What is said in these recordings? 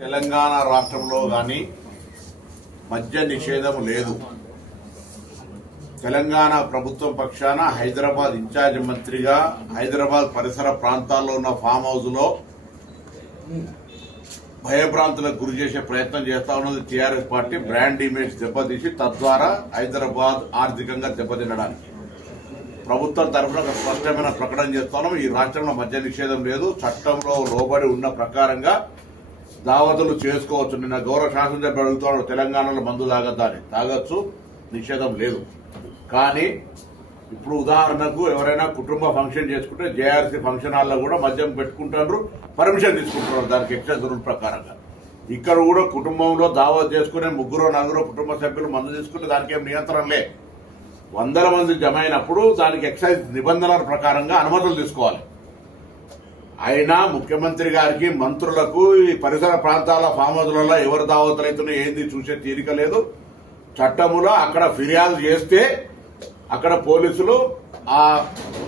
తెలంగాణ రాష్ట్రంలో గాని మద్య నిషేధం లేదు. తెలంగాణ ప్రభుత్వం పక్షాన హైదరాబాద్ ఇన్ఛార్జ్ మంత్రిగా హైదరాబాద్ పరిసర ప్రాంతాల్లో ఉన్న ఫామ్ హౌస్ లో భయభ్రాంతులకు గురి చేసే ప్రయత్నం చేస్తా ఉన్నది టీఆర్ఎస్ పార్టీ. బ్రాండ్ ఇమేజ్ దెబ్బతీసి తద్వారా హైదరాబాద్ ఆర్థికంగా దెబ్బతినడానికి ప్రభుత్వం తరఫున ఒక స్పష్టమైన ప్రకటన చేస్తున్నాం. ఈ రాష్ట్రంలో మద్య నిషేధం లేదు. చట్టంలో లోబడి ఉన్న ప్రకారంగా దావతులు చేసుకోవచ్చు. నిన్న గౌరవ శాసనసభ్యుడు అడుగుతున్నాడు, తెలంగాణలో మందు తాగద్దని. తాగొచ్చు, నిషేధం లేదు. కానీ ఇప్పుడు ఉదాహరణకు ఎవరైనా కుటుంబ ఫంక్షన్ చేసుకుంటే జేఆర్సీ ఫంక్షన్ హాల్లో కూడా మద్యం పెట్టుకుంటారు, పర్మిషన్ తీసుకుంటున్నారు దానికి ఎక్సైజ్ రూల్ ప్రకారంగా. ఇక్కడ కూడా కుటుంబంలో దావత్ చేసుకునే 3-4 కుటుంబ సభ్యులు మందు తీసుకుంటే దానికి ఏం నియంత్రణ లే. 100 మంది జమ అయినప్పుడు దానికి ఎక్సైజ్ నిబంధనల ప్రకారంగా అనుమతులు తీసుకోవాలి. అయినా ముఖ్యమంత్రి గారికి, మంత్రులకు ఈ పరిసర ప్రాంతాల ఫామ్ హౌస్లలో ఎవరు దావతులైతున్నా ఏంది చూసే తీరిక లేదు. చట్టములో అక్కడ ఫిర్యాదు చేస్తే అక్కడ పోలీసులు ఆ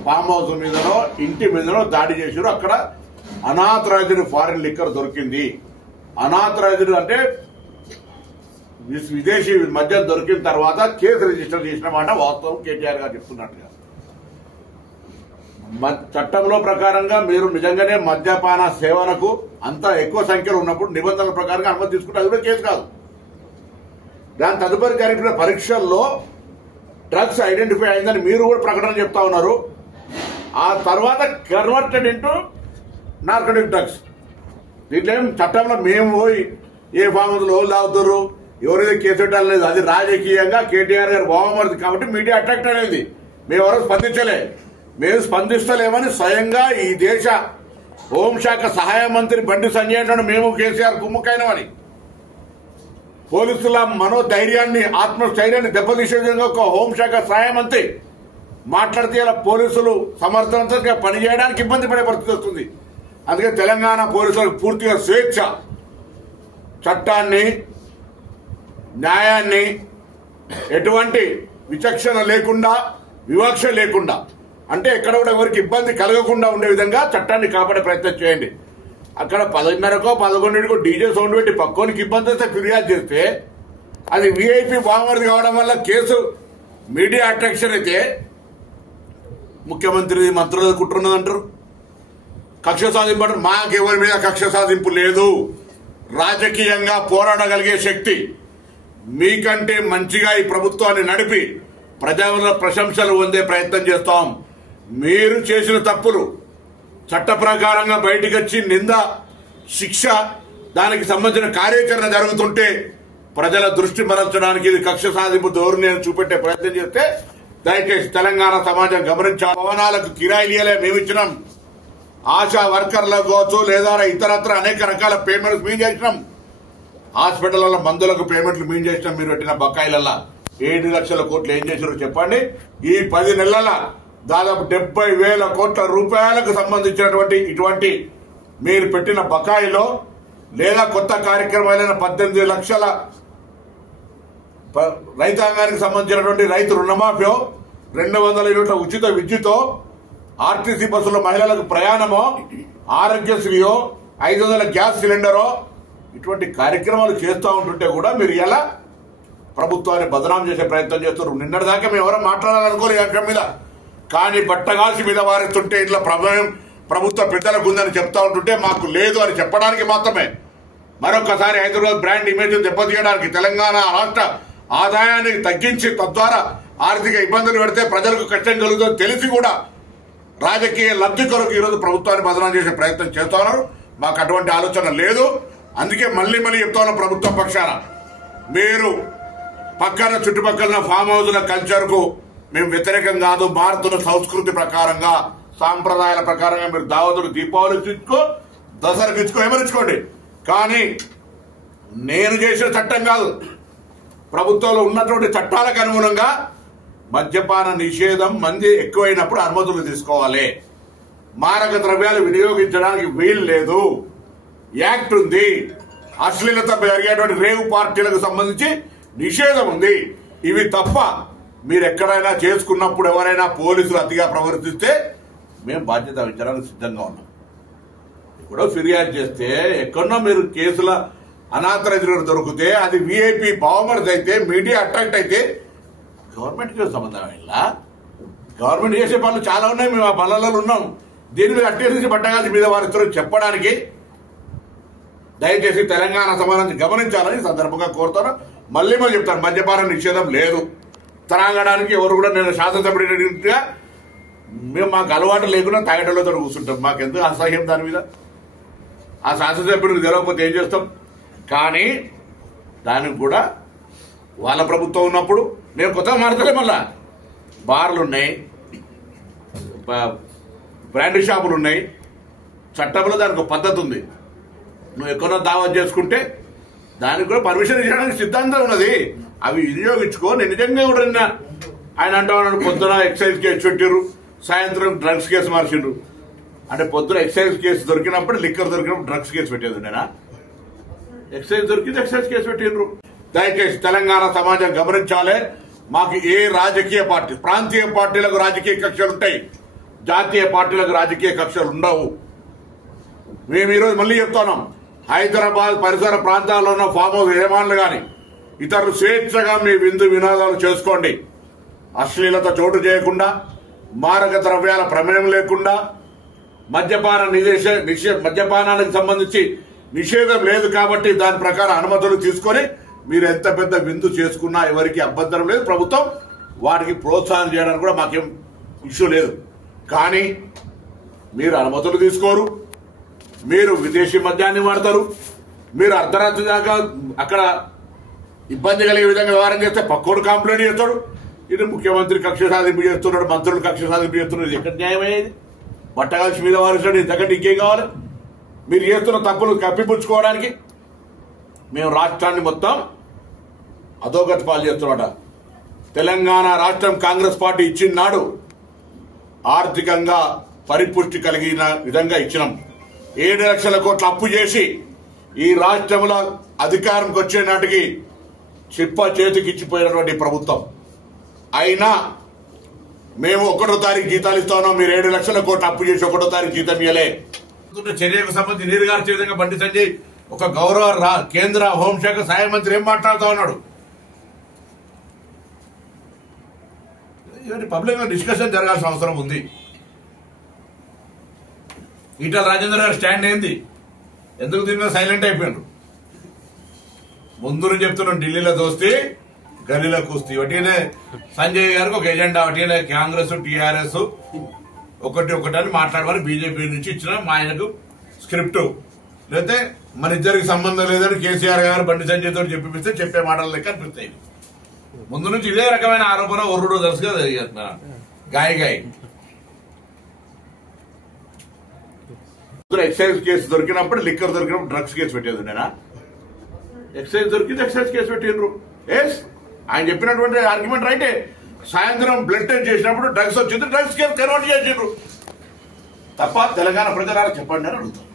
ఫామ్ హౌస్ మీదనో ఇంటి మీదనో దాడి చేశారు. అక్కడ అనాథరైజ్డ్ ఫారిన్ లిక్కర్ దొరికింది. అనాథరైజ్డ్ అంటే విదేశీ మద్యం దొరికిన తర్వాత కేసు రిజిస్టర్ చేసిన మాట వాస్తవం. కేటీఆర్ గారు చెప్తున్నట్టుగా చట్టంలో ప్రకారంగా మీరు నిజంగానే మద్యపాన సేవనకు అంత ఎక్కువ సంఖ్యలో ఉన్నప్పుడు నిబంధనల ప్రకారంగా అనుమతి తీసుకుంటే అది కూడా కేసు కాదు. దాని తదుపరి జరిపిన పరీక్షల్లో డ్రగ్స్ ఐడెంటిఫై అయిందని మీరు కూడా ప్రకటన చెప్తా ఉన్నారు. ఆ తర్వాత కన్వర్టెడ్ ఇంటూ నార్కోటిక్ డ్రగ్స్. దీంట్లో ఏం చట్టంలో మేము పోయి ఏ ఫామ్ హౌస్ లో తాగుతారు, ఎవరైతే కేసు పెట్టాలనేది అది రాజకీయంగా కేటీఆర్ గారు బావమరిది కాబట్టి మీడియా అట్రాక్ట్ అనేది. మేము ఎవరు స్పందించలే. మేము స్పందిస్తలేమని స్వయంగా ఈ దేశ హోంశాఖ సహాయ మంత్రి బండి సంజయ్ అంటాడు మేము కేసీఆర్ కుమ్ముకైనమని. పోలీసుల మనోధైర్యాన్ని, ఆత్మస్థైర్యాన్ని దెబ్బతీసే విధంగా ఒక హోంశాఖ సహాయ మంత్రి మాట్లాడితే ఇలా పోలీసులు సమర్థవంతంగా పనిచేయడానికి ఇబ్బంది పడే పరిస్థితి వస్తుంది. అందుకే తెలంగాణ పోలీసులకు పూర్తిగా స్వేచ్ఛ, చట్టాన్ని, న్యాయాన్ని ఎటువంటి విచక్షణ లేకుండా, వివక్ష లేకుండా, అంటే ఎక్కడ కూడా ఎవరికి ఇబ్బంది కలగకుండా ఉండే విధంగా చట్టాన్ని కాపాడే ప్రయత్నం చేయండి. అక్కడ 10:30కో 11కో డీజే సౌండ్ పెట్టి పక్కోనికి ఇబ్బంది వస్తే ఫిర్యాదు చేస్తే అది వీఐపీ బామర్ది కావడం వల్ల కేసు మీడియా అట్రాక్షన్ అయితే ముఖ్యమంత్రి మంత్రులు కుట్రున్నదంటారు. కక్ష సాధింపు అంటారు. మాకెవరి మీద కక్ష సాధింపు లేదు. రాజకీయంగా పోరాడగలిగే శక్తి మీకంటే మంచిగా ఈ ప్రభుత్వాన్ని నడిపి ప్రజల ప్రశంసలు పొందే ప్రయత్నం చేస్తాం. మీరు చేసిన తప్పులు చట్ట ప్రకారంగా బయటకు వచ్చి నింద, శిక్ష, దానికి సంబంధించిన కార్యాచరణ జరుగుతుంటే ప్రజల దృష్టి మరల్చడానికి ఇది కక్ష సాధింపు ధోరణిని చూపెట్టే ప్రయత్నం చేస్తే దయచేసి తెలంగాణ సమాజం గమనించాలి. భవనాలకు కిరాయిలు మేము ఇచ్చినాం. ఆశా వర్కర్లకు కావచ్చు లేదా ఇతరత్ర అనేక రకాల పేమెంట్స్ మేము చేసినాం. హాస్పిటల్ మందులకు పేమెంట్లు మేము చేసినాం. మీరు పెట్టిన బకాయిలల్లా 7 లక్షల కోట్లు ఏం చేశారో చెప్పండి. ఈ 10 నెలల దాదాపు 70,000 కోట్ల రూపాయలకు సంబంధించినటువంటి ఇటువంటి మీరు పెట్టిన బకాయిలో లేదా కొత్త కార్యక్రమాలైన 18 లక్షల రైతాంగానికి సంబంధించినటువంటి రైతు రుణమాఫీ, 200 యూనిట్ల ఉచిత విద్యుతో, ఆర్టీసీ బస్సులో మహిళలకు ప్రయాణమో, ఆరోగ్యశ్రీయో, 500 గ్యాస్ సిలిండరో, ఇటువంటి కార్యక్రమాలు చేస్తూ ఉంటుంటే కూడా మీరు ఎలా ప్రభుత్వాన్ని బదనాం చేసే ప్రయత్నం చేస్తున్నారు. నిన్నటిదాకా మేము ఎవరో మాట్లాడాలనుకోలే ఈ అంశం మీద. కానీ బట్టగాల్సి మీద వారిస్తుంటే ఇట్లా ప్రభుత్వ పెద్దలకు ఉందని చెప్తా ఉంటుంటే మాకు లేదు అని చెప్పడానికి మాత్రమే. మరొకసారి హైదరాబాద్ బ్రాండ్ ఇమేజ్ దెబ్బతీయడానికి, తెలంగాణ రాష్ట్ర ఆదాయాన్ని తగ్గించి తద్వారా ఆర్థిక ఇబ్బందులు పెడితే ప్రజలకు కష్టం కలుగుతుందని తెలిసి కూడా రాజకీయ లబ్ధి కొరకు ఈరోజు ప్రభుత్వాన్ని బదనాం చేసే ప్రయత్నం చేస్తా ఉన్నారు. మాకు అటువంటి ఆలోచన లేదు. అందుకే మళ్లీ చెప్తా ఉన్నాం ప్రభుత్వం పక్షాన, మీరు పక్కన చుట్టుపక్కల ఫామ్ హౌస్ల కల్చర్ కు మేము వ్యతిరేకం కాదు. మారుతున్న సంస్కృతి ప్రకారంగా, సాంప్రదాయాల ప్రకారంగా మీరు దావతులు దీపావళికి ఇచ్చుకో, దసరాకి ఇచ్చుకో, ఏమనిచ్చుకోండి. కానీ నేను చేసిన చట్టం కాదు, ప్రభుత్వంలో ఉన్నటువంటి చట్టాలకు అనుగుణంగా మద్యపాన నిషేధం, మంది ఎక్కువైనప్పుడు అనుమతులు తీసుకోవాలి. మారక ద్రవ్యాలు వినియోగించడానికి వీలు లేదు. యాక్ట్ ఉంది. అశ్లీలత జరిగేటువంటి రేవు పార్టీలకు సంబంధించి నిషేధం ఉంది. ఇవి తప్ప మీరు ఎక్కడైనా చేసుకున్నప్పుడు ఎవరైనా పోలీసులు అతిగా ప్రవర్తిస్తే మేము బాధ్యత వహించడానికి సిద్ధంగా ఉన్నాం. కూడా ఫిర్యాదు చేస్తే ఎక్కడో మీరు కేసుల అనాథరైతులు దొరికితే అది విఐపి పవర్స్ అయితే మీడియా అట్రాక్ట్ అయితే గవర్నమెంట్కి సంబంధం ఇలా గవర్నమెంట్ చేసే పనులు చాలా ఉన్నాయి. మేము ఆ పనులలో ఉన్నాం. దీని మీద అట్టేసి పట్టగాల్సి మీద వారితో చెప్పడానికి దయచేసి తెలంగాణ సమాజాన్ని గమనించాలని సందర్భంగా కోరుతాను. మళ్ళీ చెప్తాను, మద్యపాన నిషేధం లేదు. త్రాగడానికి ఎవరు కూడా నేను శాసనసభ్యుడిగా మేము మాకు అలవాటు లేకుండా తాగటంలో కూర్చుంటాం. మాకెందుకు అసహ్యం దాని మీద? ఆ శాసనసభ్యుడికి తెలవకపోతే ఏం చేస్తాం? కానీ దానికి కూడా వాళ్ళ ప్రభుత్వం ఉన్నప్పుడు నేను కొత్తగా మారతలే. మళ్ళా బార్లు ఉన్నాయి, బ్రాండీ షాపులు ఉన్నాయి. చట్టంలో దానికి ఒక పద్ధతి ఉంది. నువ్వు ఎక్కడో దావత్ చేసుకుంటే దానికి కూడా పర్మిషన్ ఇవ్వడానికి సిద్ధాంతం ఉన్నది. అవి వినియోగించుకో. నేను నిజంగా కూడా నిన్న ఆయన అంటా ఉన్నాడు, పొద్దున ఎక్సైజ్ కేసు పెట్టిర్రు, సాయంత్రం డ్రగ్స్ కేసు మార్చిండ్రు. అంటే పొద్దున ఎక్సైజ్ కేసు దొరికినప్పుడు లిక్కర్ దొరికినప్పుడు డ్రగ్స్ కేసు పెట్టేది. నేనా ఎక్సైజ్ దొరికింది ఎక్సైజ్ కేసు పెట్టిండ్రు. దయచేసి తెలంగాణ సమాజం గమనించాలి. మాకు ఏ రాజకీయ పార్టీ, ప్రాంతీయ పార్టీలకు రాజకీయ కక్షలు ఉంటాయి, జాతీయ పార్టీలకు రాజకీయ కక్షలు ఉండవు. మేము ఈరోజు మళ్ళీ చెప్తున్నాం, హైదరాబాద్ పరిసర ప్రాంతాల్లో ఉన్న ఫామ్ హౌస్ యజమానులు కానీ ఇతరులు స్వేచ్ఛగా మీ విందు వినోదాలు చేసుకోండి. అశ్లీలత చోటు చేయకుండా, మారక ద్రవ్యాల ప్రమేయం లేకుండా, మద్యపానానికి సంబంధించి నిషేధం లేదు కాబట్టి దాని ప్రకారం అనుమతులు తీసుకొని మీరు ఎంత పెద్ద విందు చేసుకున్నా ఎవరికి అభ్యంతరం లేదు. ప్రభుత్వం వాటికి ప్రోత్సాహం చేయడానికి కూడా మాకేం ఇష్యూ లేదు. కానీ మీరు అనుమతులు తీసుకోరు, మీరు విదేశీ మద్యాన్ని వాడతారు, మీరు అర్ధరాత్రి దాకా అక్కడ ఇబ్బంది కలిగే విధంగా వ్యవహారం చేస్తే పక్కోడు కంప్లైంట్ చేస్తాడు. ఇది ముఖ్యమంత్రి కక్ష సాధింపు చేస్తున్నాడు, మంత్రులు కక్ష సాధింపు చేస్తున్నాడు. ఎక్కడ న్యాయమయ్యేది? బట్టగాల్సి మీద వారిస్తాడు. ఇంతకంటే ఇంకేం కావాలి? మీరు చేస్తున్న తప్పులు కప్పిపుచ్చుకోవడానికి మేము రాష్ట్రాన్ని మొత్తం అధోగతి పాలు చేస్తున్నట. తెలంగాణ రాష్ట్రం కాంగ్రెస్ పార్టీ ఇచ్చిన నాడు ఆర్థికంగా పరిపుష్టి కలిగిన విధంగా ఇచ్చినాం. 7 లక్షల కోట్ల అప్పు చేసి ఈ రాష్ట్రంలో అధికారంకి వచ్చే నాటికి చిప్ప చేతికి ఇచ్చిపోయినటువంటి ప్రభుత్వం. అయినా మేము 1వ తారీఖు జీతాలు ఇస్తాను, మీరు 7 లక్షల కోట్ల అప్పు చేసి 1వ తారీఖు జీతం ఇవ్వలే. చర్యకు సంబంధించి నీరుగార్చే విధంగా బండి సంజయ్ ఒక గౌరవ కేంద్ర హోంశాఖ సహాయ మంత్రి ఏం మాట్లాడుతూ ఉన్నాడు? పబ్లిక్ డిస్కషన్ జరగాల్సిన అవసరం ఉంది. ఈటల రాజేందర్ గారు స్టాండ్ ఏంది? ఎందుకు దీని మీద సైలెంట్ అయిపోయినారు? ముందు నుంచి చెప్తున్నాం, ఢిల్లీలో దోస్తే గల్లీలో కూస్తీ. ఒకటినే సంజయ్ గారికి ఒక ఎజెండా, ఒకటినే కాంగ్రెస్ టీఆర్ఎస్ ఒకటి అని మాట్లాడమని బీజేపీ నుంచి ఇచ్చిన మా ఆయనకు స్క్రిప్ట్. లేకపోతే మన ఇద్దరికి సంబంధం లేదని కేసీఆర్ గారు బండి సంజయ్ తోటి చెప్పిస్తే చెప్పే మాటలు లెక్క అనిపిస్తాయి. ముందు నుంచి ఇదే రకమైన ఆరోపణ ఒర్రుడు తెలుసుగా గాయ ఎక్సైజ్ కేసు దొరికినప్పుడు లిక్కర్ దొరికినప్పుడు డ్రగ్స్ కేసు పెట్టేది. నేనా ఎక్సైజ్ దొరికింది ఎక్సైజ్ కేసు పెట్టిండ్రు. ఎస్, ఆయన చెప్పినటువంటి ఆర్గ్యుమెంట్ రైటే. సాయంత్రం బ్లడ్ టెస్ట్ చేసినప్పుడు డ్రగ్స్ వచ్చింది, డ్రగ్స్ కేసు కన్వర్ట్ చేసిండ్రు. తప్ప తెలంగాణ ప్రజలారా చెప్పండి అని అడుగుతాం.